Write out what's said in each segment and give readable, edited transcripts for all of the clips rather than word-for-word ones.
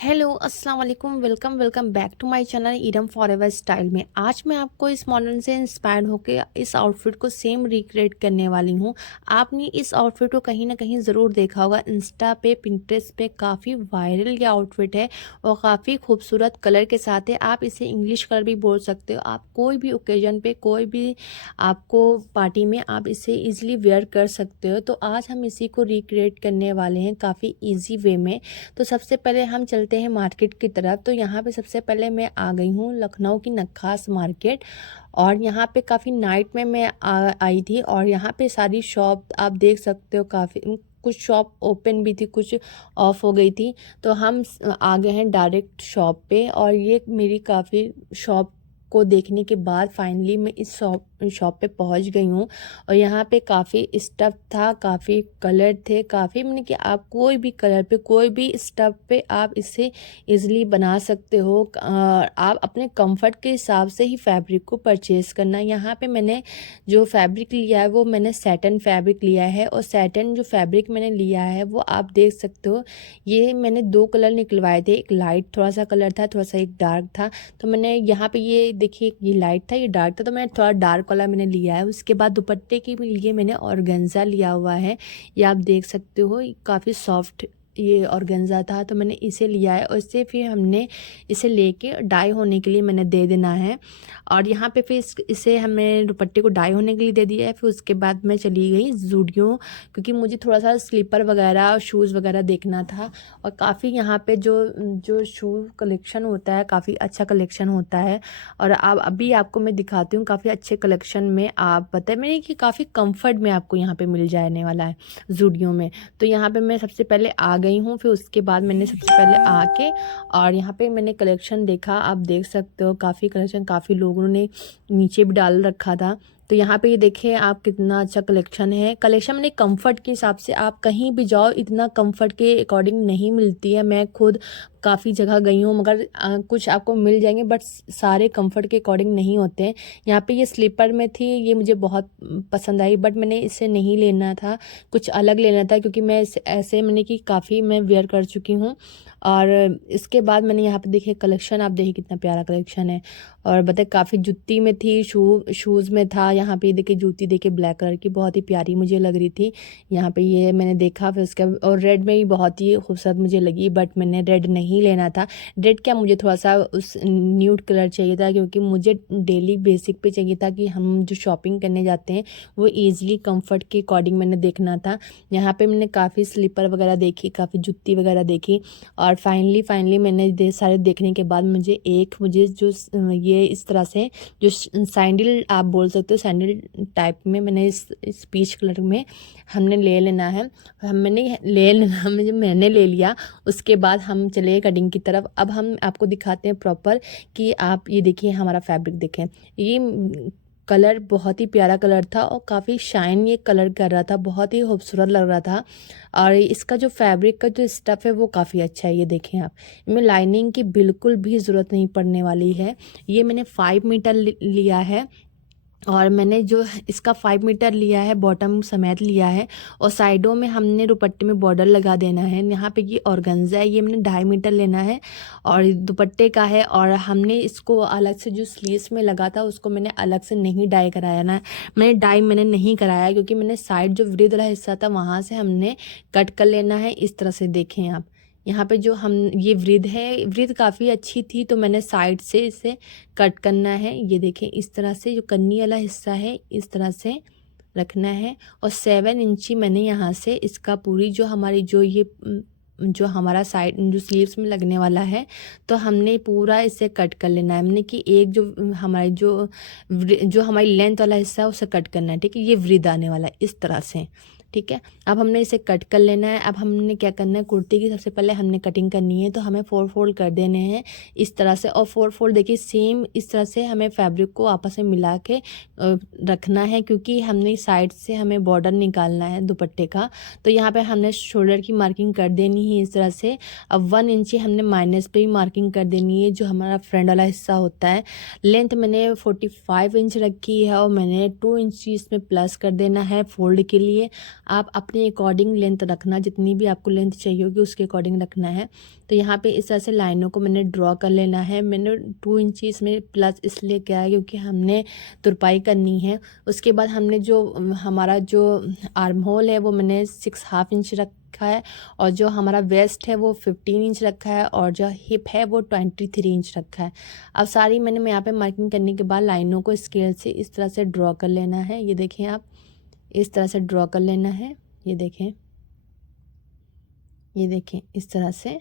Hello अस्सलाम वालेकुम welcome welcome back to my channel ईडम फॉरएवर स्टाइल में। आज मैं आपको इस मॉडल से इंस्पायर्ड होकर इस आउटफिट को सेम रिक्रिएट करने वाली हूँ। आपने इस आउटफिट को कहीं ना कहीं ज़रूर देखा होगा, इंस्टा पे पिंटरेस्ट पे काफ़ी वायरल ये आउटफिट है और काफ़ी खूबसूरत कलर के साथ है। आप इसे इंग्लिश कलर भी बोल सकते हो। आप कोई भी ओकेजन पे, कोई भी आपको पार्टी में आप इसे ईजिली वेयर कर सकते हो। तो आज हम इसी को रिक्रिएट करने वाले हैं काफ़ी ईजी वे में। तो सबसे पहले हम चलते हैं मार्केट की तरफ। तो यहाँ पे सबसे पहले मैं आ गई हूँ लखनऊ की नक्खास मार्केट, और यहाँ पे काफ़ी नाइट में मैं आई थी। और यहाँ पे सारी शॉप आप देख सकते हो, काफ़ी कुछ शॉप ओपन भी थी, कुछ ऑफ हो गई थी। तो हम आ गए हैं डायरेक्ट शॉप पे, और ये मेरी काफ़ी शॉप को देखने के बाद फाइनली मैं इस शॉप पे पहुंच गई हूँ। और यहाँ पे काफ़ी स्टफ़ था, काफ़ी कलर थे, काफ़ी मैंने कि आप कोई भी कलर पे, कोई भी स्टफ़ पे आप इसे इजीली बना सकते हो। आप अपने कंफर्ट के हिसाब से ही फैब्रिक को परचेज़ करना। यहाँ पे मैंने जो फैब्रिक लिया है वो मैंने सैटन फैब्रिक लिया है, और सैटन जो फैब्रिक मैंने लिया है वो आप देख सकते हो। ये मैंने दो कलर निकलवाए थे, एक लाइट थोड़ा सा कलर था, थोड़ा सा एक डार्क था। तो मैंने यहाँ पे ये देखिए, ये लाइट था, ये डार्क था, तो मैंने थोड़ा डार्क वाला मैंने लिया है। उसके बाद दुपट्टे के लिए मैंने ऑर्गेन्जा लिया हुआ है, ये आप देख सकते हो। काफ़ी सॉफ्ट ये ऑर्गेन्जा था, तो मैंने इसे लिया है। और इससे फिर हमने इसे लेके डाई होने के लिए मैंने दे देना है। और यहाँ पे फिर इसे हमें दुपट्टे को डाई होने के लिए दे दिया है। फिर उसके बाद मैं चली गई ज़ूडियो, क्योंकि मुझे थोड़ा सा स्लीपर वगैरह, शूज़ वगैरह देखना था। और काफ़ी यहाँ पे जो जो शू कलेक्शन होता है, काफ़ी अच्छा कलेक्शन होता है। और अब अभी आपको मैं दिखाती हूँ काफ़ी अच्छे कलेक्शन में। आप बताए मैंने कि काफ़ी कंफर्ट में आपको यहाँ पे मिल जाने वाला है ज़ूडियो में। तो यहाँ पे मैं सबसे पहले आ गई हूँ, फिर उसके बाद मैंने सबसे पहले आके और यहाँ पे मैंने कलेक्शन देखा। आप देख सकते हो काफ़ी कलेक्शन, काफ़ी लोगों ने नीचे भी डाल रखा था। तो यहाँ पे ये देखें आप, कितना अच्छा कलेक्शन है। कलेक्शन मैंने कंफर्ट के हिसाब से, आप कहीं भी जाओ इतना कंफर्ट के अकॉर्डिंग नहीं मिलती है। मैं खुद काफ़ी जगह गई हूँ, मगर कुछ आपको मिल जाएंगे, बट सारे कंफर्ट के अकॉर्डिंग नहीं होते हैं। यहाँ पे ये स्लीपर में थी, ये मुझे बहुत पसंद आई, बट मैंने इसे नहीं लेना था, कुछ अलग लेना था, क्योंकि मैं ऐसे मैंने कि काफ़ी मैं वेयर कर चुकी हूँ। और इसके बाद मैंने यहाँ पे देखिए कलेक्शन, आप देखिए कितना प्यारा कलेक्शन है। और बताए काफ़ी जुत्ती में थी, शूज़ में था। यहाँ पे देखिए जूती देखिए ब्लैक कलर की, बहुत ही प्यारी मुझे लग रही थी। यहाँ पे ये मैंने देखा, फिर उसके और रेड में भी बहुत ही खूबसूरत मुझे लगी, बट मैंने रेड नहीं लेना था। रेड क्या, मुझे थोड़ा सा उस न्यूड कलर चाहिए था, क्योंकि मुझे डेली बेसिक पे चाहिए था कि हम जो शॉपिंग करने जाते हैं वो ईजिली कंफर्ट के अकॉर्डिंग मैंने देखना था। यहाँ पे मैंने काफ़ी स्लीपर वगैरह देखी, काफ़ी जुत्ती वगैरह देखी। और फाइनली मैंने सारे देखने के बाद मुझे जो ये इस तरह से जो सैंडल आप बोल सकते हो, सैंडल टाइप में मैंने इस पीच कलर में हमने ले लेना है। मैंने ले लिया। उसके बाद हम चले कटिंग की तरफ। अब हम आपको दिखाते हैं प्रॉपर कि आप ये देखिए हमारा फैब्रिक देखें। ये कलर बहुत ही प्यारा कलर था और काफ़ी शाइन ये कलर कर रहा था, बहुत ही खूबसूरत लग रहा था। और इसका जो फैब्रिक का जो स्टफ़ है वो काफ़ी अच्छा है, ये देखें आप। इनमें लाइनिंग की बिल्कुल भी ज़रूरत नहीं पड़ने वाली है। ये मैंने 5 मीटर लिया है, और मैंने जो इसका 5 मीटर लिया है, बॉटम समेत लिया है। और साइडों में हमने दुपट्टे में बॉर्डर लगा देना है। यहाँ पे ये ऑर्गेन्जा है, ये मैंने 2.5 मीटर लेना है और दुपट्टे का है। और हमने इसको अलग से जो स्लीव्स में लगा था उसको मैंने अलग से नहीं डाई कराया ना, मैंने नहीं कराया, क्योंकि मैंने साइड जो वृद्ध वाला हिस्सा था वहाँ से हमने कट कर लेना है। इस तरह से देखें आप, यहाँ पे जो हम ये वृद्ध है, वृद्ध काफ़ी अच्छी थी, तो मैंने साइड से इसे कट करना है। ये देखें इस तरह से जो कन्नी वाला हिस्सा है इस तरह से रखना है। और 7 इंची मैंने यहाँ से इसका पूरी जो हमारी जो हमारा साइड जो स्लीव्स में लगने वाला है, तो हमने पूरा इसे कट कर लेना है। हमने कि एक जो हमारी लेंथ वाला हिस्सा है उसे कट करना है, ठीक है। ये वृद्ध आने वाला है इस तरह से, ठीक है। अब हमने इसे कट कर लेना है। अब हमने क्या करना है, कुर्ती की सबसे पहले हमने कटिंग करनी है, तो हमें 4 फोल्ड कर देने हैं इस तरह से। और 4 फोल्ड देखिए सेम इस तरह से हमें फैब्रिक को आपस में मिला के रखना है, क्योंकि हमने साइड से हमें बॉर्डर निकालना है दुपट्टे का। तो यहाँ पे हमने शोल्डर की मार्किंग कर देनी है इस तरह से। अब 1 इंची हमने माइनस पे भी मार्किंग कर देनी है, जो हमारा फ्रंट वाला हिस्सा होता है। लेंथ मैंने 45 इंच रखी है, और मैंने 2 इंची इसमें प्लस कर देना है फोल्ड के लिए। आप अपने अकॉर्डिंग लेंथ रखना, जितनी भी आपको लेंथ चाहिए होगी उसके अकॉर्डिंग रखना है। तो यहाँ पे इस तरह से लाइनों को मैंने ड्रॉ कर लेना है। मैंने 2 इंच इसमें प्लस इसलिए किया है क्योंकि हमने तुरपाई करनी है। उसके बाद हमने जो हमारा जो आर्म होल है वो मैंने 6.5 इंच रखा है, और जो हमारा वेस्ट है वो 15 इंच रखा है, और जो हिप है वो 23 इंच रखा है। अब सारी मैंने यहाँ पे मार्किंग करने के बाद लाइनों को स्केल से इस तरह से ड्रॉ कर लेना है। ये देखें, आप इस तरह से ड्रॉ कर लेना है। ये देखें, ये देखें, इस तरह से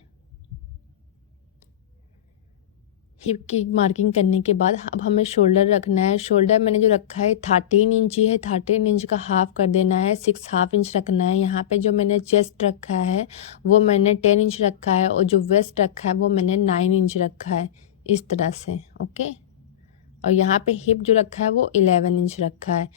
हिप की मार्किंग करने के बाद अब हमें शोल्डर रखना है। शोल्डर मैंने जो रखा है 13 इंची है, 13 इंच का हाफ कर देना है, 6.5 इंच रखना है। यहाँ पे जो मैंने चेस्ट रखा है वो मैंने 10 इंच रखा है, और जो वेस्ट रखा है वो मैंने 9 इंच रखा है, इस तरह से। ओके, और यहाँ पे हिप जो रखा है वो 11 इंच रखा है।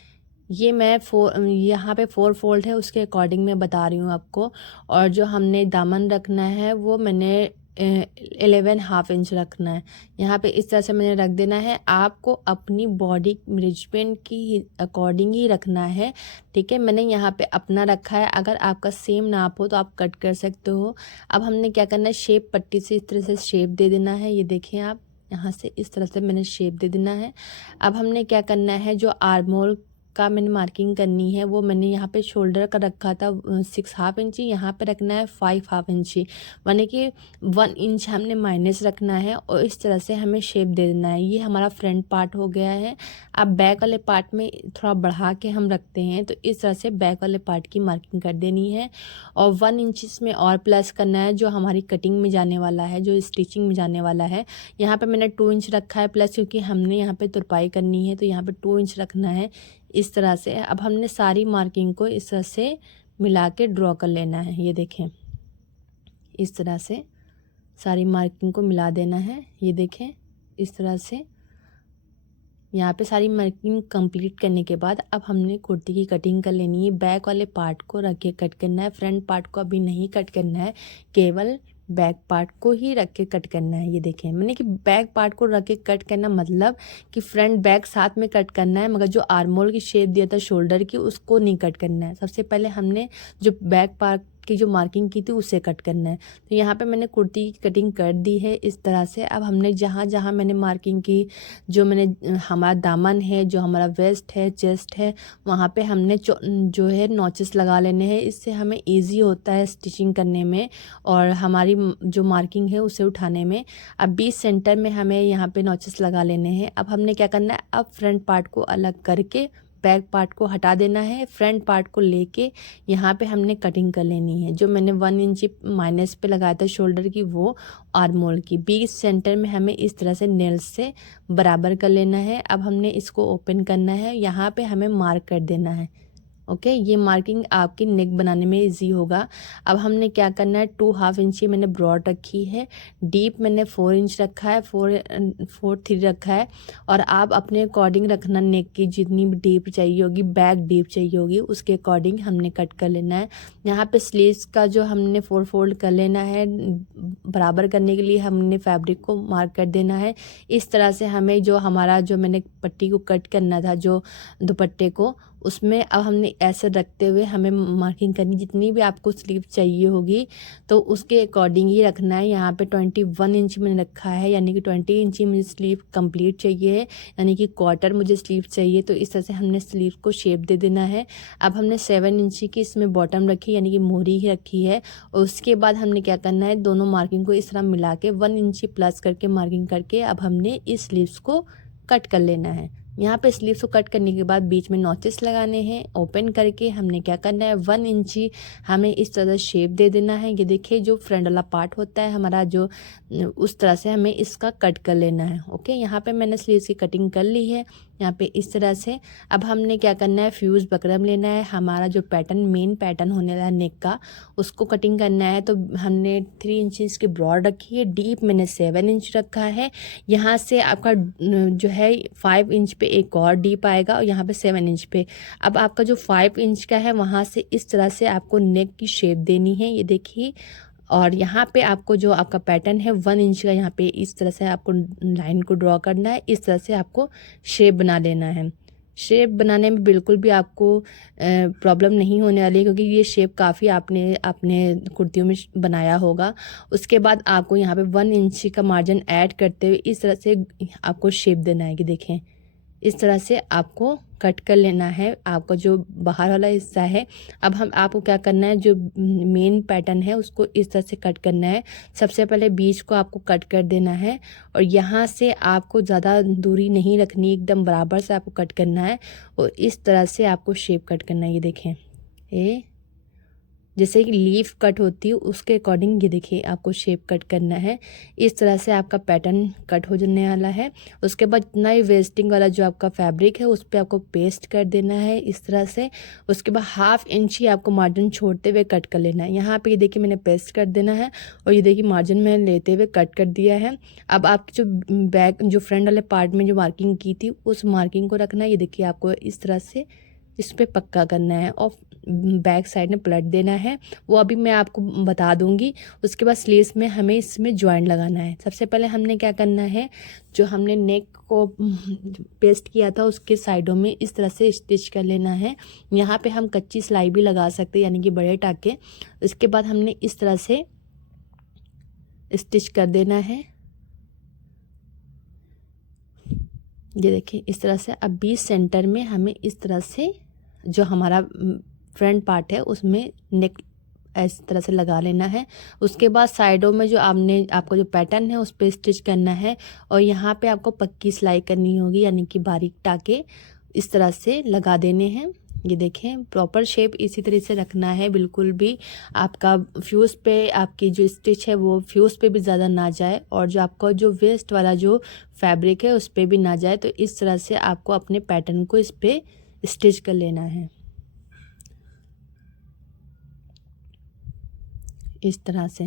ये मैं यहाँ पे 4 फोल्ड है उसके अकॉर्डिंग मैं बता रही हूँ आपको। और जो हमने दामन रखना है वो मैंने 11.5 इंच रखना है। यहाँ पे इस तरह से मैंने रख देना है। आपको अपनी बॉडी मेजरमेंट की अकॉर्डिंग ही रखना है, ठीक है। मैंने यहाँ पे अपना रखा है, अगर आपका सेम नाप हो तो आप कट कर सकते हो। अब हमने क्या करना है, शेप पट्टी से इस तरह से शेप दे देना है। ये देखें आप, यहाँ से इस तरह से मैंने शेप दे देना है। अब हमने क्या करना है, जो आर्म होल का मैंने मार्किंग करनी है वो मैंने यहाँ पे शोल्डर का रखा था 6.5 इंची, यहाँ पे रखना है 5.5 इंची, माने कि 1 इंच हमने माइनस रखना है, और इस तरह से हमें शेप दे देना है। ये हमारा फ्रंट पार्ट हो गया है। अब बैक वाले पार्ट में थोड़ा बढ़ा के हम रखते हैं, तो इस तरह से बैक वाले पार्ट की मार्किंग कर देनी है, और 1 इंच इसमें और प्लस करना है जो हमारी कटिंग में जाने वाला है, जो स्टिचिंग में जाने वाला है। यहाँ पर मैंने 2 इंच रखा है प्लस, क्योंकि हमने यहाँ पर तुरपाई करनी है तो यहाँ पर 2 इंच रखना है, इस तरह से। अब हमने सारी मार्किंग को इस तरह से मिला के ड्रॉ कर लेना है। ये देखें, इस तरह से सारी मार्किंग को मिला देना है। ये देखें, इस तरह से यहाँ पे सारी मार्किंग कंप्लीट करने के बाद अब हमने कुर्ती की कटिंग कर लेनी है। बैक वाले पार्ट को रख के कट करना है, फ्रंट पार्ट को अभी नहीं कट करना है, केवल बैक पार्ट को ही रख के कट करना है। ये देखें, मैंने कि बैक पार्ट को रख के कट करना मतलब कि फ्रंट बैक साथ में कट करना है, मगर जो आर्म होल की शेप दिया था शोल्डर की उसको नहीं कट करना है। सबसे पहले हमने जो बैक पार्ट की जो मार्किंग की थी उसे कट करना है। तो यहाँ पे मैंने कुर्ती की कटिंग कर दी है इस तरह से। अब हमने जहाँ जहाँ मैंने मार्किंग की, जो मैंने हमारा दामन है, जो हमारा वेस्ट है, चेस्ट है, वहाँ पे हमने जो है नॉचेस लगा लेने हैं। इससे हमें इजी होता है स्टिचिंग करने में और हमारी जो मार्किंग है उसे उठाने में। अब 20 सेंटर में हमें यहाँ पे नॉचेस लगा लेने हैं। अब हमने क्या करना है, अब फ्रंट पार्ट को अलग करके बैक पार्ट को हटा देना है, फ्रंट पार्ट को लेके यहाँ पे हमने कटिंग कर लेनी है। जो मैंने 1 इंच माइनस पे लगाया था शोल्डर की, वो आर्म होल की 20 सेंटर में हमें इस तरह से नेल्स से बराबर कर लेना है। अब हमने इसको ओपन करना है, यहाँ पे हमें मार्क कर देना है। ओके, ये मार्किंग आपकी नेक बनाने में इजी होगा। अब हमने क्या करना है, 2.5 इंची मैंने ब्रॉड रखी है, डीप मैंने 4 इंच रखा है, 4.3 रखा है। और आप अपने अकॉर्डिंग रखना, नेक की जितनी भी डीप चाहिए होगी, बैक डीप चाहिए होगी, उसके अकॉर्डिंग हमने कट कर लेना है। यहाँ पे स्लीव्स का जो हमने 4 फोल्ड कर लेना है, बराबर करने के लिए हमने फैब्रिक को मार्क कर देना है। इस तरह से हमें जो हमारा जो मैंने पट्टी को कट करना था जो दुपट्टे को, उसमें अब हमने ऐसे रखते हुए हमें मार्किंग करनी, जितनी भी आपको स्लीव चाहिए होगी तो उसके अकॉर्डिंग ही रखना है। यहाँ पे 21 इंच मैंने रखा है, यानी कि 20 इंची मुझे स्लीव कंप्लीट चाहिए है, यानी कि क्वार्टर मुझे स्लीव चाहिए। तो इस तरह से हमने स्लीव को शेप दे देना है। अब हमने 7 इंची की इसमें बॉटम रखी, यानी कि मोहरी ही रखी है। और उसके बाद हमने क्या करना है, दोनों मार्किंग को इस तरह मिला के 1 इंची प्लस करके मार्किंग करके अब हमने इस स्लीव्स को कट कर लेना है। यहाँ पे स्लीव्स को कट करने के बाद बीच में नॉचेस लगाने हैं। ओपन करके हमने क्या करना है, 1 इंची हमें इस तरह शेप दे देना है। ये देखिए, जो फ्रंट वाला पार्ट होता है हमारा, जो उस तरह से हमें इसका कट कर लेना है। ओके, यहाँ पे मैंने स्लीव्स की कटिंग कर ली है, यहाँ पे इस तरह से। अब हमने क्या करना है, फ्यूज बकरम लेना है, हमारा जो पैटर्न मेन पैटर्न होने वाला है नेक का, उसको कटिंग करना है। तो हमने 3 इंच की ब्रॉड रखी है, डीप मैंने 7 इंच रखा है। यहाँ से आपका जो है 5 इंच पे एक और डीप आएगा, और यहाँ पे 7 इंच पे। अब आपका जो 5 इंच का है वहाँ से इस तरह से आपको नेक की शेप देनी है, ये देखिए। और यहाँ पे आपको जो आपका पैटर्न है 1 इंच का, यहाँ पे इस तरह से आपको लाइन को ड्रॉ करना है, इस तरह से आपको शेप बना देना है। शेप बनाने में बिल्कुल भी आपको प्रॉब्लम नहीं होने वाली है, क्योंकि ये शेप काफ़ी आपने अपने कुर्तियों में बनाया होगा। उसके बाद आपको यहाँ पे 1 इंच का मार्जिन ऐड करते हुए इस तरह से आपको शेप देना है कि देखें, इस तरह से आपको कट कर लेना है आपका जो बाहर वाला हिस्सा है। अब हम आपको क्या करना है, जो मेन पैटर्न है उसको इस तरह से कट करना है। सबसे पहले बीच को आपको कट कर देना है और यहाँ से आपको ज़्यादा दूरी नहीं रखनी, एकदम बराबर से आपको कट करना है और इस तरह से आपको शेप कट करना है। ये देखें, ये जैसे कि लीफ कट होती है उसके अकॉर्डिंग ये देखिए आपको शेप कट करना है। इस तरह से आपका पैटर्न कट हो जाने वाला है। उसके बाद इतना ही वेस्टिंग वाला जो आपका फैब्रिक है उस पर आपको पेस्ट कर देना है इस तरह से। उसके बाद 1/2 इंच ही आपको मार्जिन छोड़ते हुए कट कर लेना है। यहाँ पे ये देखिए मैंने पेस्ट कर देना है और ये देखिए मार्जिन मैंने लेते हुए कट कर दिया है। अब आपकी जो बैक जो फ्रंट वाले पार्ट में जो मार्किंग की थी उस मार्किंग को रखना है। ये देखिए आपको इस तरह से इस पर पक्का करना है और बैक साइड में पलट देना है, वो अभी मैं आपको बता दूंगी। उसके बाद स्लीव्स में हमें इसमें जॉइंट लगाना है। सबसे पहले हमने क्या करना है, जो हमने नेक को पेस्ट किया था उसके साइडों में इस तरह से स्टिच कर लेना है। यहाँ पे हम कच्ची सिलाई भी लगा सकते हैं, यानी कि बड़े टाके। इसके बाद हमने इस तरह से स्टिच कर देना है। ये देखिए इस तरह से। अब बीच सेंटर में हमें इस तरह से जो हमारा फ्रंट पार्ट है उसमें नेक इस तरह से लगा लेना है। उसके बाद साइडों में जो आपका जो पैटर्न है उस पर स्टिच करना है और यहाँ पे आपको पक्की सिलाई करनी होगी, यानी कि बारीक टाके इस तरह से लगा देने हैं। ये देखें प्रॉपर शेप इसी तरह से रखना है, बिल्कुल भी आपका फ्यूज़ पे आपकी जो स्टिच है वो फ्यूज़ पे भी ज़्यादा ना जाए और जो आपका जो वेस्ट वाला जो फैब्रिक है उस पर भी ना जाए। तो इस तरह से आपको अपने पैटर्न को इस पर स्टिच कर लेना है इस तरह से।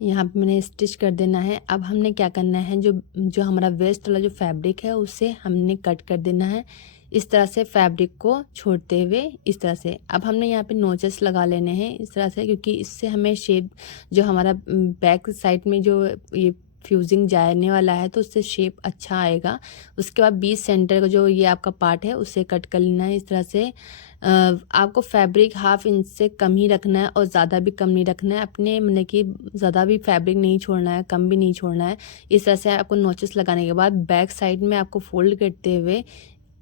यहाँ पे मैंने स्टिच कर देना है। अब हमने क्या करना है, जो जो हमारा वेस्ट वाला जो फैब्रिक है उसे हमने कट कर देना है इस तरह से, फैब्रिक को छोड़ते हुए इस तरह से। अब हमने यहाँ पे नोचेस लगा लेने हैं इस तरह से, क्योंकि इससे हमें शेप जो हमारा बैक साइड में जो ये फ्यूजिंग जाने वाला है तो उससे शेप अच्छा आएगा। उसके बाद बीच सेंटर का जो ये आपका पार्ट है उसे कट कर लेना है इस तरह से। आपको फैब्रिक 1/2 इंच से कम ही रखना है और ज़्यादा भी कम नहीं रखना है, अपने मतलब कि ज़्यादा भी फैब्रिक नहीं छोड़ना है, कम भी नहीं छोड़ना है। इस तरह से आपको नोचेस लगाने के बाद बैक साइड में आपको फोल्ड करते हुए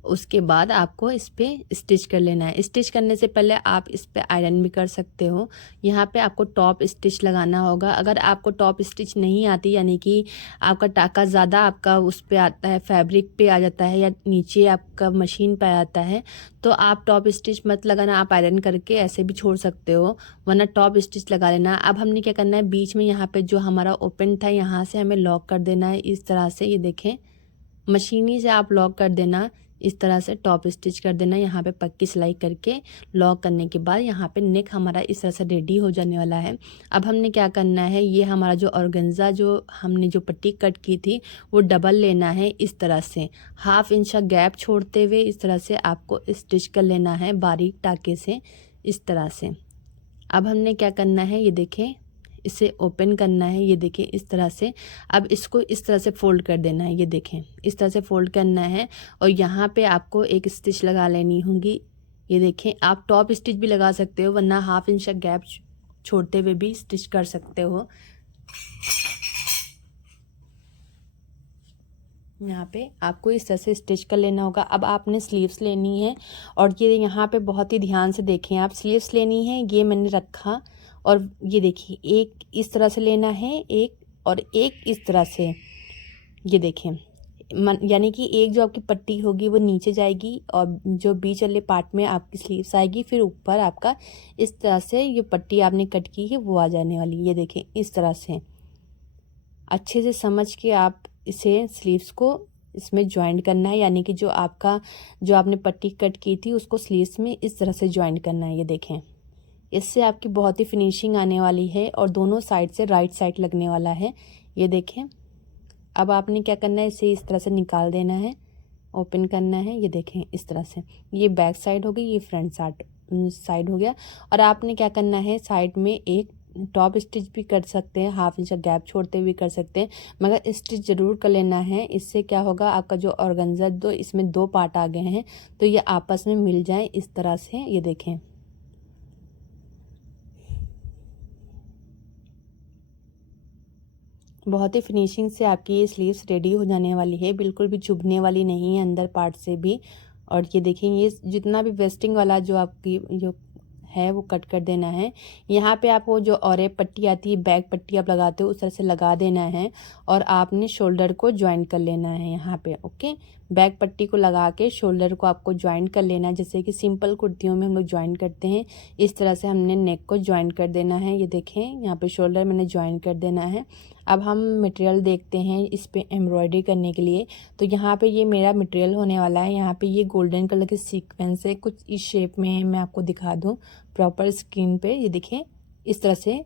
उसके बाद आपको इस पे स्टिच कर लेना है। स्टिच करने से पहले आप इस पे आयरन भी कर सकते हो। यहाँ पे आपको टॉप स्टिच लगाना होगा। अगर आपको टॉप स्टिच नहीं आती, यानी कि आपका टाका ज़्यादा आपका उस पे आता है, फैब्रिक पे आ जाता है या नीचे आपका मशीन पे आ जाता है, तो आप टॉप स्टिच मत लगाना, आप आयरन करके ऐसे भी छोड़ सकते हो, वरना टॉप स्टिच लगा लेना। अब हमने क्या करना है, बीच में यहाँ पे जो हमारा ओपन था यहाँ से हमें लॉक कर देना है इस तरह से। ये देखें मशीनी से आप लॉक कर देना इस तरह से, टॉप स्टिच कर देना यहाँ पे पक्की सिलाई करके। लॉक करने के बाद यहाँ पे नेक हमारा इस तरह से रेडी हो जाने वाला है। अब हमने क्या करना है, ये हमारा जो ऑर्गेन्जा जो हमने जो पट्टी कट की थी वो डबल लेना है इस तरह से, 1/2 इंच का गैप छोड़ते हुए इस तरह से आपको स्टिच कर लेना है बारीक टाके से इस तरह से। अब हमने क्या करना है, ये देखें इसे ओपन करना है, ये देखें इस तरह से। अब इसको इस तरह से फोल्ड कर देना है, ये देखें इस तरह से फोल्ड करना है और यहाँ पे आपको एक स्टिच लगा लेनी होगी। ये देखें आप टॉप स्टिच भी लगा सकते हो, वरना 1/2 इंच का गैप छोड़ते हुए भी स्टिच कर सकते हो। यहाँ पे आपको इस तरह से स्टिच कर लेना होगा। अब आपने स्लीव्स लेनी है और ये यहाँ पे बहुत ही ध्यान से देखें, आप स्लीव्स लेनी है, ये मैंने रखा और ये देखिए एक इस तरह से लेना है एक और एक इस तरह से। ये देखें यानी कि एक जो आपकी पट्टी होगी वो नीचे जाएगी और जो बीच वाले पार्ट में आपकी स्लीव्स आएगी, फिर ऊपर आपका इस तरह से ये पट्टी आपने कट की है वो आ जाने वाली। ये देखें इस तरह से अच्छे से समझ के आप इसे स्लीव्स को इसमें ज्वाइंट करना है, यानी कि जो आपने पट्टी कट की थी उसको स्लीव्स में इस तरह से ज्वाइंट करना है। ये देखें इससे आपकी बहुत ही फिनिशिंग आने वाली है और दोनों साइड से राइट साइड लगने वाला है। ये देखें अब आपने क्या करना है, इसे इस तरह से निकाल देना है, ओपन करना है। ये देखें इस तरह से, ये बैक साइड हो गई, ये फ्रंट साइड हो गया। और आपने क्या करना है, साइड में एक टॉप स्टिच भी कर सकते हैं, हाफ इंच का गैप छोड़ते हुए कर सकते हैं, मगर स्टिच ज़रूर कर लेना है। इससे क्या होगा, आपका जो ऑर्गेन्जा दो इसमें 2 पार्ट आ गए हैं तो ये आपस में मिल जाए इस तरह से। ये देखें, बहुत ही फिनिशिंग से आपकी ये स्लीव्स रेडी हो जाने वाली है, बिल्कुल भी चुभने वाली नहीं है अंदर पार्ट से भी। और ये देखें, ये जितना भी वेस्टिंग वाला जो आपकी जो है वो कट कर देना है। यहाँ पे आपको जो और पट्टी आती है, बैक पट्टी आप लगाते हो, उस तरह से लगा देना है और आपने शोल्डर को ज्वाइंट कर लेना है यहाँ पे। ओके, बैक पट्टी को लगा के शोल्डर को आपको ज्वाइंट कर लेना है, जैसे कि सिंपल कुर्तियों में हम लोग ज्वाइंट करते हैं, इस तरह से हमने नेक को ज्वाइंट कर देना है। ये देखें, यहाँ पे शोल्डर मैंने ज्वाइंट कर देना है। अब हम मटेरियल देखते हैं इस पे एम्ब्रॉयडरी करने के लिए। तो यहाँ पे ये मेरा मटेरियल होने वाला है। यहाँ पे ये गोल्डन कलर के सीक्वेंस है, कुछ इस शेप में है, मैं आपको दिखा दूँ प्रॉपर स्क्रीन पे। ये देखें, इस तरह से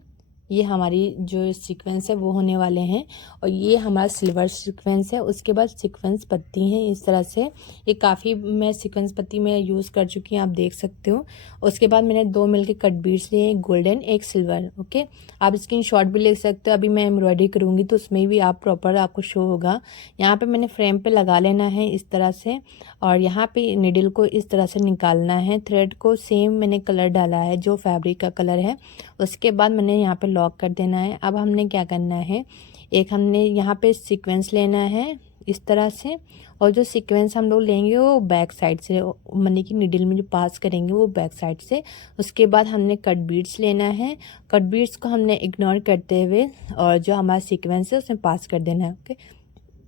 ये हमारी जो सीक्वेंस है वो होने वाले हैं और ये हमारा सिल्वर सीक्वेंस है। उसके बाद सीक्वेंस पत्ती हैं इस तरह से। ये काफ़ी मैं सीक्वेंस पत्ती में यूज़ कर चुकी हूँ, आप देख सकते हो। उसके बाद मैंने 2 मिलके कट बीड्स लिए, एक गोल्डन एक सिल्वर। ओके, आप स्क्रीनशॉट भी ले सकते हो, अभी मैं एम्ब्रॉयडरी करूँगी तो उसमें भी आप प्रॉपर आपको शो होगा। यहाँ पर मैंने फ्रेम पर लगा लेना है इस तरह से और यहाँ पे निडल को इस तरह से निकालना है। थ्रेड को सेम मैंने कलर डाला है जो फैब्रिक का कलर है, उसके बाद मैंने यहाँ पे लॉक कर देना है। अब हमने क्या करना है, एक हमने यहाँ पे सीक्वेंस लेना है इस तरह से, और जो सीक्वेंस हम लोग लेंगे वो बैक साइड से, मनी की निडल में जो पास करेंगे वो बैक साइड से। उसके बाद हमने कट बीड्स लेना है, कट बीड्स को हमने इग्नोर करते हुए और जो हमारा सीक्वेंस है उसमें पास कर देना है। ओके,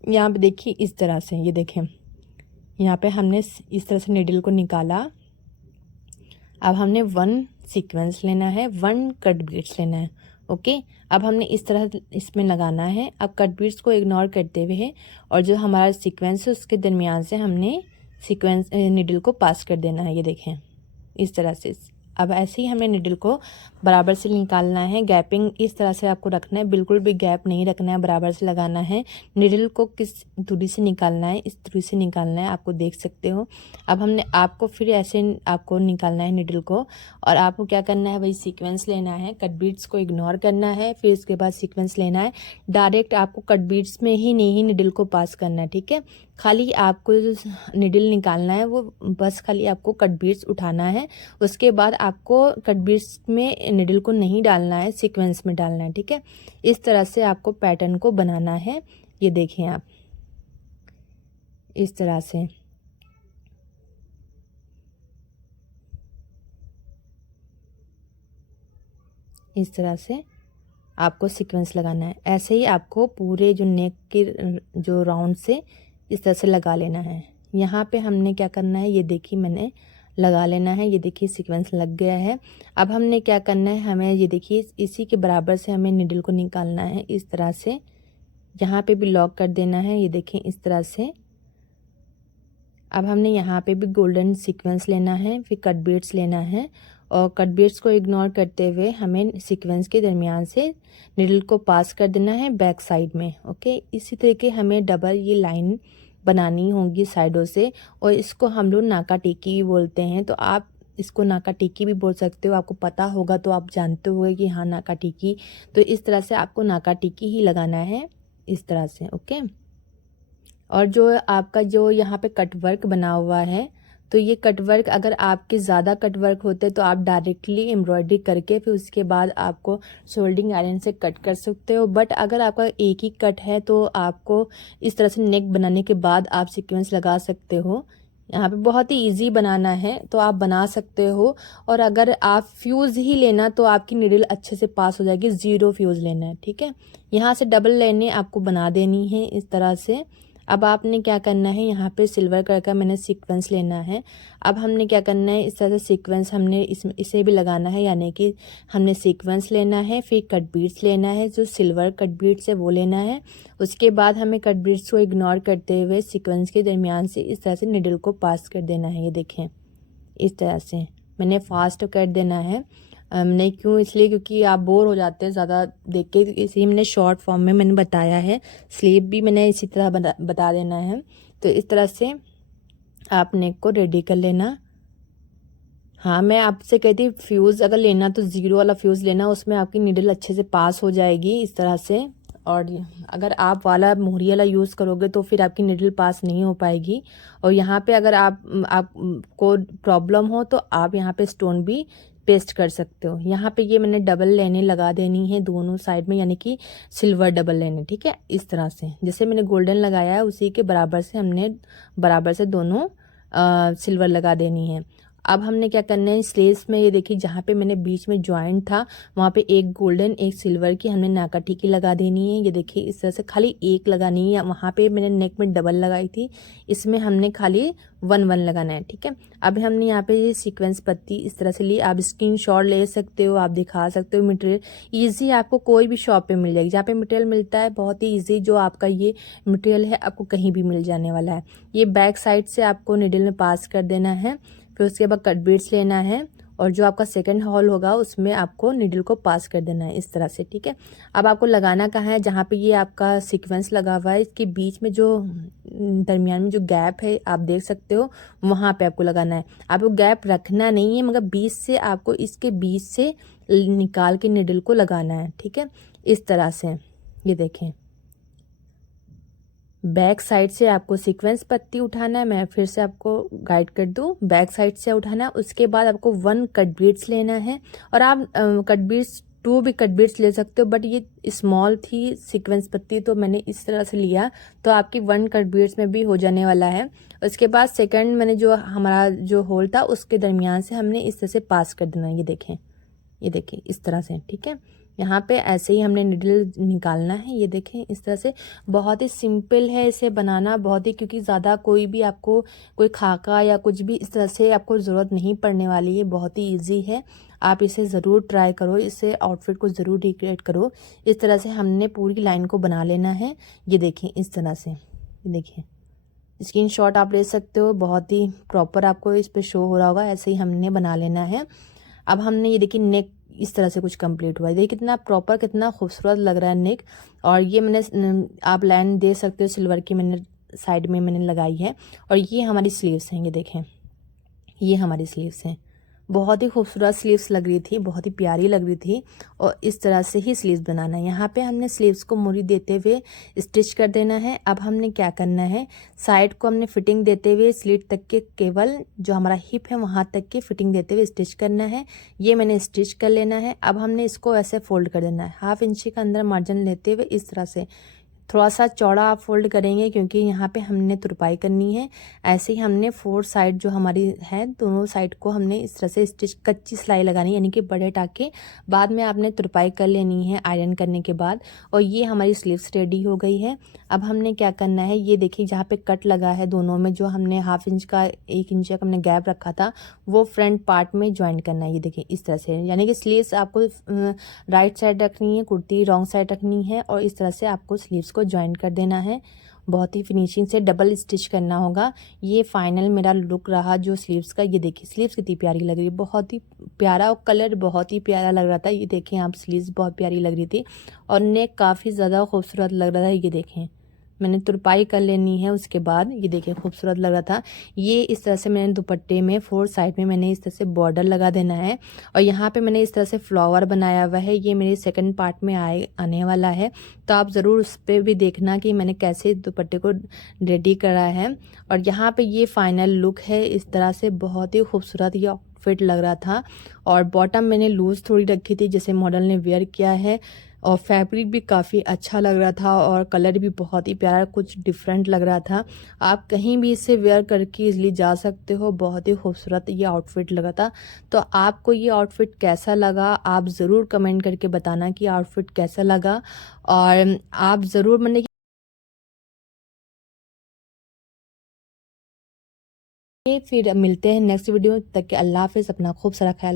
यहाँ पे देखिए इस तरह से, ये देखें यहाँ पे हमने इस तरह से निडल को निकाला। अब हमने 1 सीक्वेंस लेना है, 1 कट बीड्स लेना है। ओके, अब हमने इस तरह इसमें लगाना है। अब कट बीड्स को इग्नोर करते हुए और जो हमारा सीक्वेंस है उसके दरमियान से हमने सीक्वेंस निडल को पास कर देना है। ये देखें इस तरह से। अब ऐसे ही हमें निडल को बराबर से निकालना है, गैपिंग इस तरह से आपको रखना है, बिल्कुल भी गैप नहीं रखना है, बराबर से लगाना है। निडल को किस दूरी से निकालना है, इस दूरी से निकालना है, आपको देख सकते हो। अब हमने आपको फिर ऐसे आपको निकालना है निडल को, और आपको क्या करना है, वही सीक्वेंस लेना है, कट बीड्स को इग्नोर करना है, फिर उसके बाद सीक्वेंस लेना है। डायरेक्ट आपको कट बीड्स में ही नहीं निडल को पास करना है, ठीक है। खाली आपको जो निडल निकालना है वो बस खाली आपको कट बीड्स उठाना है, उसके बाद आपको कट बीड्स में निडल को नहीं डालना है, सीक्वेंस में डालना है, ठीक है। इस तरह से आपको पैटर्न को बनाना है। ये देखें आप इस तरह से, इस तरह से आपको सीक्वेंस लगाना है। ऐसे ही आपको पूरे जो नेक के जो राउंड से इस तरह से लगा लेना है। यहाँ पे हमने क्या करना है, ये देखिए मैंने लगा लेना है। ये देखिए सीक्वेंस लग गया है। अब हमने क्या करना है, हमें ये देखिए इसी के बराबर से हमें निडल को निकालना है इस तरह से। यहाँ पे भी लॉक कर देना है, ये देखें इस तरह से। अब हमने यहाँ पे भी गोल्डन सीक्वेंस लेना है, फिर कट बीड्स लेना है और कट बीड्स को इग्नोर करते हुए हमें सीक्वेंस के दरमियान से निडल को पास कर देना है बैक साइड में। ओके, इसी तरीके हमें डबल ये लाइन बनानी होगी साइडों से, और इसको हम लोग नाका टिक्की भी बोलते हैं। तो आप इसको नाका टिक्की भी बोल सकते हो, आपको पता होगा तो आप जानते होगे कि हाँ नाका टिक्की। तो इस तरह से आपको नाका टिक्की ही लगाना है इस तरह से। ओके, और जो आपका जो यहाँ पे कट वर्क बना हुआ है, तो ये कट वर्क अगर आपके ज़्यादा कट वर्क होते तो आप डायरेक्टली एम्ब्रॉयडरी करके फिर उसके बाद आपको सोल्डिंग आयरन से कट कर सकते हो। बट अगर आपका एक ही कट है तो आपको इस तरह से नेक बनाने के बाद आप सीक्वेंस लगा सकते हो। यहाँ पे बहुत ही इजी बनाना है तो आप बना सकते हो। और अगर आप फ्यूज़ ही लेना तो आपकी निडल अच्छे से पास हो जाएगी, 0 फ्यूज़ लेना है, ठीक है। यहाँ से डबल लाइनें आपको बना देनी है इस तरह से। अब आपने क्या करना है, यहाँ पे सिल्वर कलर का मैंने सीक्वेंस लेना है। अब हमने क्या करना है, इस तरह से सीक्वेंस हमने इसे भी लगाना है, यानी कि हमने सीक्वेंस लेना है, फिर कट बीड्स लेना है, जो सिल्वर कट बीड्स है वो लेना है। उसके बाद हमें कट बीड्स को इग्नोर करते हुए सीक्वेंस के दरमियान से इस तरह से निडल को पास कर देना है। ये देखें इस तरह से मैंने फास्ट कर देना है। नहीं क्यों, इसलिए क्योंकि आप बोर हो जाते हैं ज़्यादा देख के, इसलिए मैंने शॉर्ट फॉर्म में मैंने बताया है। स्लीव भी मैंने इसी तरह बता देना है। तो इस तरह से आप नेक को रेडी कर लेना। हाँ, मैं आपसे कहती फ्यूज़ अगर लेना तो ज़ीरो वाला फ्यूज़ लेना, उसमें आपकी नीडल अच्छे से पास हो जाएगी इस तरह से। और अगर आप वाला मोहरी वाला यूज़ करोगे तो फिर आपकी नीडल पास नहीं हो पाएगी। और यहाँ पे अगर आप को प्रॉब्लम हो तो आप यहाँ पे स्टोन भी पेस्ट कर सकते हो। यहाँ पे ये मैंने डबल लाइनें लगा देनी है दोनों साइड में, यानी कि सिल्वर डबल लाइनें, ठीक है। इस तरह से जैसे मैंने गोल्डन लगाया है उसी के बराबर से हमने बराबर से दोनों सिल्वर लगा देनी है। अब हमने क्या करना है, स्लीव्स में ये देखिए जहाँ पे मैंने बीच में ज्वाइंट था वहाँ पे एक गोल्डन एक सिल्वर की हमने नाका टिकी लगा देनी है। ये देखिए इस तरह से खाली एक लगानी है। वहाँ पे मैंने नेक में डबल लगाई थी, इसमें हमने खाली वन वन लगाना है, ठीक है। अब हमने यहाँ पे ये सीक्वेंस पत्ती इस तरह से ली। आप स्क्रीनशॉट ले सकते हो, आप दिखा सकते हो। मटेरियल ईजी आपको कोई भी शॉप पे मिल जाएगी, जहाँ पे मटेरियल मिलता है बहुत ही ईजी। जो आपका ये मटेरियल है आपको कहीं भी मिल जाने वाला है। ये बैक साइड से आपको निडल में पास कर देना है, फिर उसके बाद कट बीट्स लेना है और जो आपका सेकंड हॉल होगा उसमें आपको नीडल को पास कर देना है इस तरह से, ठीक है। अब आपको लगाना कहाँ है, जहाँ पे ये आपका सीक्वेंस लगा हुआ है इसके बीच में जो दरमियान में जो गैप है आप देख सकते हो, वहाँ पे आपको लगाना है। आपको गैप रखना नहीं है, मगर बीच से आपको इसके बीच से निकाल के नीडल को लगाना है, ठीक है। इस तरह से ये देखें, बैक साइड से आपको सीक्वेंस पत्ती उठाना है। मैं फिर से आपको गाइड कर दूं, बैक साइड से उठाना है। उसके बाद आपको 1 कट बीट्स लेना है और आप कट बीट्स 2 भी कट बीट्स ले सकते हो, बट ये स्मॉल थी सीक्वेंस पत्ती तो मैंने इस तरह से लिया, तो आपकी 1 कट बीट्स में भी हो जाने वाला है। उसके बाद सेकंड मैंने जो हमारा जो होल था उसके दरमियान से हमने इस तरह से पास कर देना है। ये देखें, ये देखिए इस तरह से, ठीक है। यहाँ पे ऐसे ही हमने निडल निकालना है। ये देखें इस तरह से, बहुत ही सिंपल है इसे बनाना, बहुत ही, क्योंकि ज़्यादा कोई भी आपको कोई खाका या कुछ भी इस तरह से आपको ज़रूरत नहीं पड़ने वाली है, बहुत ही इजी है। आप इसे ज़रूर ट्राई करो, इससे आउटफिट को ज़रूर रिक्रिएट करो। इस तरह से हमने पूरी लाइन को बना लेना है। ये देखें इस तरह से, ये देखिए स्क्रीनशॉट आप ले सकते हो, बहुत ही प्रॉपर आपको इस पे शो हो रहा होगा। ऐसे ही हमने बना लेना है। अब हमने ये देखिए नेक इस तरह से कुछ कंप्लीट हुआ है। देखिए कितना प्रॉपर, कितना खूबसूरत लग रहा है नेक। और ये मैंने आप लाइन दे सकते हो सिल्वर की, मैंने साइड में मैंने लगाई है। और ये हमारी स्लीव्स हैं, ये देखें ये हमारी स्लीव्स हैं। बहुत ही खूबसूरत स्लीव्स लग रही थी, बहुत ही प्यारी लग रही थी। और इस तरह से ही स्लीव्स बनाना है। यहाँ पे हमने स्लीव्स को मुड़ी देते हुए स्टिच कर देना है। अब हमने क्या करना है, साइड को हमने फिटिंग देते हुए स्लीट तक के, केवल जो हमारा हिप है वहाँ तक की फिटिंग देते हुए स्टिच करना है। ये मैंने स्टिच कर लेना है। अब हमने इसको ऐसे फोल्ड कर देना है, 1/2 इंची का अंदर मार्जिन लेते हुए इस तरह से। थोड़ा सा चौड़ा आप फोल्ड करेंगे क्योंकि यहाँ पे हमने तुरपाई करनी है। ऐसे ही हमने 4 साइड जो हमारी है दोनों साइड को हमने इस तरह से स्टिच, कच्ची सिलाई लगानी है, यानी कि बड़े टाके। बाद में आपने तुरपाई कर लेनी है आयरन करने के बाद। और ये हमारी स्लीव्स रेडी हो गई है। अब हमने क्या करना है, ये देखिए जहाँ पे कट लगा है दोनों में, जो हमने 1/2 इंच का 1 इंच का हमने गैप रखा था, वो फ्रंट पार्ट में ज्वाइन करना है। ये देखिए इस तरह से, यानी कि स्लीव्स आपको राइट साइड रखनी है, कुर्ती रॉन्ग साइड रखनी है, और इस तरह से आपको स्लीव्स को ज्वाइन कर देना है। बहुत ही फिनिशिंग से डबल स्टिच करना होगा। ये फाइनल मेरा लुक रहा जो स्लीव्स का। ये देखिए स्लीव्स कितनी प्यारी लग रही है, बहुत ही प्यारा, और कलर बहुत ही प्यारा लग रहा था। ये देखें आप, स्लीव्स बहुत प्यारी लग रही थी और नेक काफ़ी ज़्यादा खूबसूरत लग रहा था। ये देखें मैंने तुरपाई कर लेनी है उसके बाद। ये देखिए खूबसूरत लग रहा था। ये इस तरह से मैंने दुपट्टे में 4 साइड में मैंने इस तरह से बॉर्डर लगा देना है। और यहाँ पे मैंने इस तरह से फ्लावर बनाया हुआ है, ये मेरे सेकंड पार्ट में आने वाला है। तो आप ज़रूर उस पर भी देखना कि मैंने कैसे दुपट्टे को रेडी करा है। और यहाँ पे ये फाइनल लुक है इस तरह से, बहुत ही खूबसूरत ये फिट लग रहा था। और बॉटम मैंने लूज़ थोड़ी रखी थी जैसे मॉडल ने वेयर किया है। और फैब्रिक भी काफ़ी अच्छा लग रहा था और कलर भी बहुत ही प्यारा, कुछ डिफरेंट लग रहा था। आप कहीं भी इसे वेयर करके इजली जा सकते हो। बहुत ही खूबसूरत ये आउटफिट लगा था। तो आपको ये आउटफिट कैसा लगा आप ज़रूर कमेंट करके बताना कि आउटफिट कैसा लगा। और आप ज़रूर मैंने फिर मिलते हैं नेक्स्ट वीडियो तक के। अल्लाह हाफिज़, अपना खूब सारा ख्याल।